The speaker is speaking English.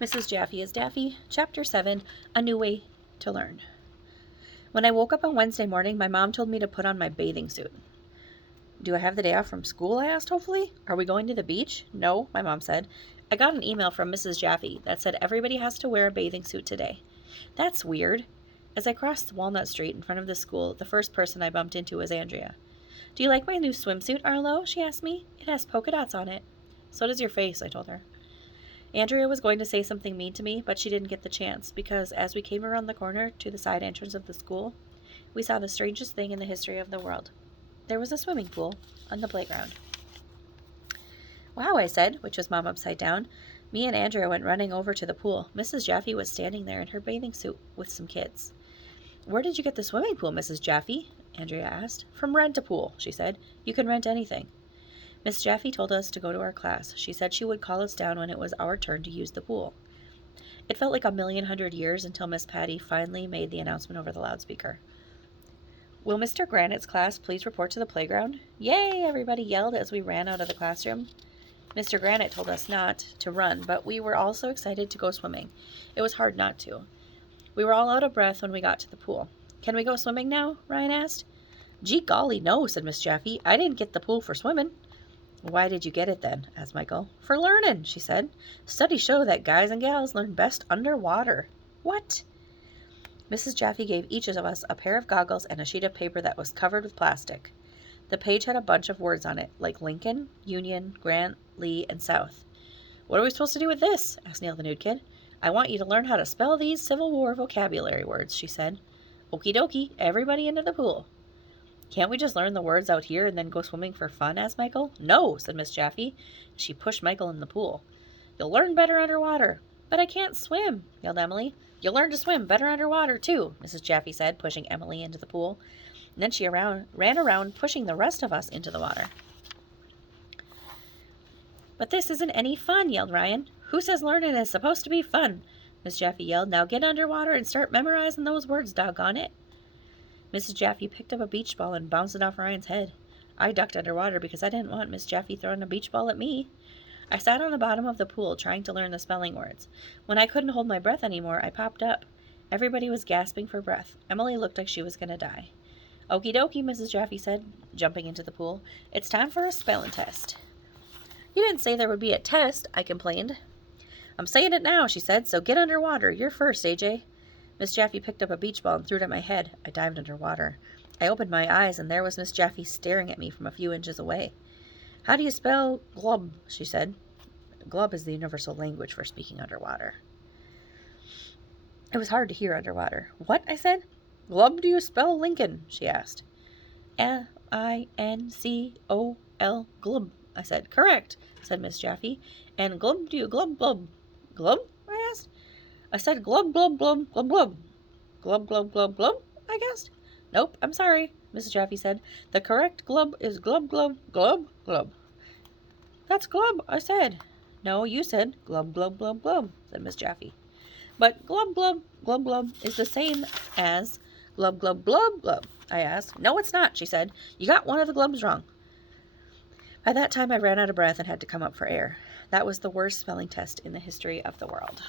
Mrs. Jaffee is Daffy, Chapter 7, A New Way to Learn. When I woke up on Wednesday morning, my mom told me to put on my bathing suit. Do I have the day off from school? I asked hopefully. Are we going to the beach? No, my mom said. I got an email from Mrs. Jaffee that said everybody has to wear a bathing suit today. That's weird. As I crossed Walnut Street in front of the school, the first person I bumped into was Andrea. Do you like my new swimsuit, Arlo? She asked me. It has polka dots on it. So does your face, I told her. Andrea was going to say something mean to me, but she didn't get the chance because as we came around the corner to the side entrance of the school, we saw the strangest thing in the history of the world. There was a swimming pool on the playground. Wow, I said, which was Mom upside down. Me and Andrea went running over to the pool. Mrs. Jaffee was standing there in her bathing suit with some kids. Where did you get the swimming pool, Mrs. Jaffee? Andrea asked. From Rent-A-Pool, she said. You can rent anything. Miss Jaffee told us to go to our class. She said she would call us down when it was our turn to use the pool. It felt like 1,100,000 years until Miss Patty finally made the announcement over the loudspeaker. Will Mr. Granite's class please report to the playground? Yay! Everybody yelled as we ran out of the classroom. Mr. Granite told us not to run, but we were all so excited to go swimming. It was hard not to. We were all out of breath when we got to the pool. Can we go swimming now? Ryan asked. Gee golly, no, said Miss Jaffee. I didn't get the pool for swimming. Why did you get it then? Asked Michael. For learning, she said. Studies show that guys and gals learn best underwater. What? Mrs. Jaffee gave each of us a pair of goggles and a sheet of paper that was covered with plastic. The page had a bunch of words on it, like Lincoln, Union, Grant, Lee, and South. What are we supposed to do with this? Asked Neil the nude kid. I want you to learn how to spell these Civil War vocabulary words, she said. Okie dokie, everybody into the pool. Can't we just learn the words out here and then go swimming for fun? Asked Michael. No, said Miss Jaffee. She pushed Michael in the pool. You'll learn better underwater. But I can't swim, yelled Emily. You'll learn to swim better underwater, too, Mrs. Jaffee said, pushing Emily into the pool. And then she ran around, pushing the rest of us into the water. But this isn't any fun, yelled Ryan. Who says learning is supposed to be fun? Miss Jaffee yelled. Now get underwater and start memorizing those words, doggone it. Mrs. Jaffee picked up a beach ball and bounced it off Ryan's head. I ducked underwater because I didn't want Miss Jaffee throwing a beach ball at me. I sat on the bottom of the pool trying to learn the spelling words. When I couldn't hold my breath anymore, I popped up. Everybody was gasping for breath. Emily looked like she was going to die. Okie dokie, Mrs. Jaffee said, jumping into the pool. It's time for a spelling test. You didn't say there would be a test, I complained. I'm saying it now, she said, so get underwater. You're first, AJ. Miss Jaffee picked up a beach ball and threw it at my head. I dived underwater. I opened my eyes, and there was Miss Jaffee staring at me from a few inches away. How do you spell glub? She said. Glub is the universal language for speaking underwater. It was hard to hear underwater. What? I said. Glub do you spell Lincoln? She asked. Lincol, glub, I said. Correct, said Miss Jaffee. And glub do you glub glub? Glub? I asked. I said glub glub glub glub glub. Glub glub glub glub, I guessed. Nope, I'm sorry, Mrs. Jaffee said. The correct glub is glub glub glub glub. That's glub, I said. No, you said glub glub glub glub, said Miss Jaffee. But glub glub glub glub is the same as glub glub glub glub, I asked. No, it's not, she said. You got one of the glubs wrong. By that time I ran out of breath and had to come up for air. That was the worst spelling test in the history of the world.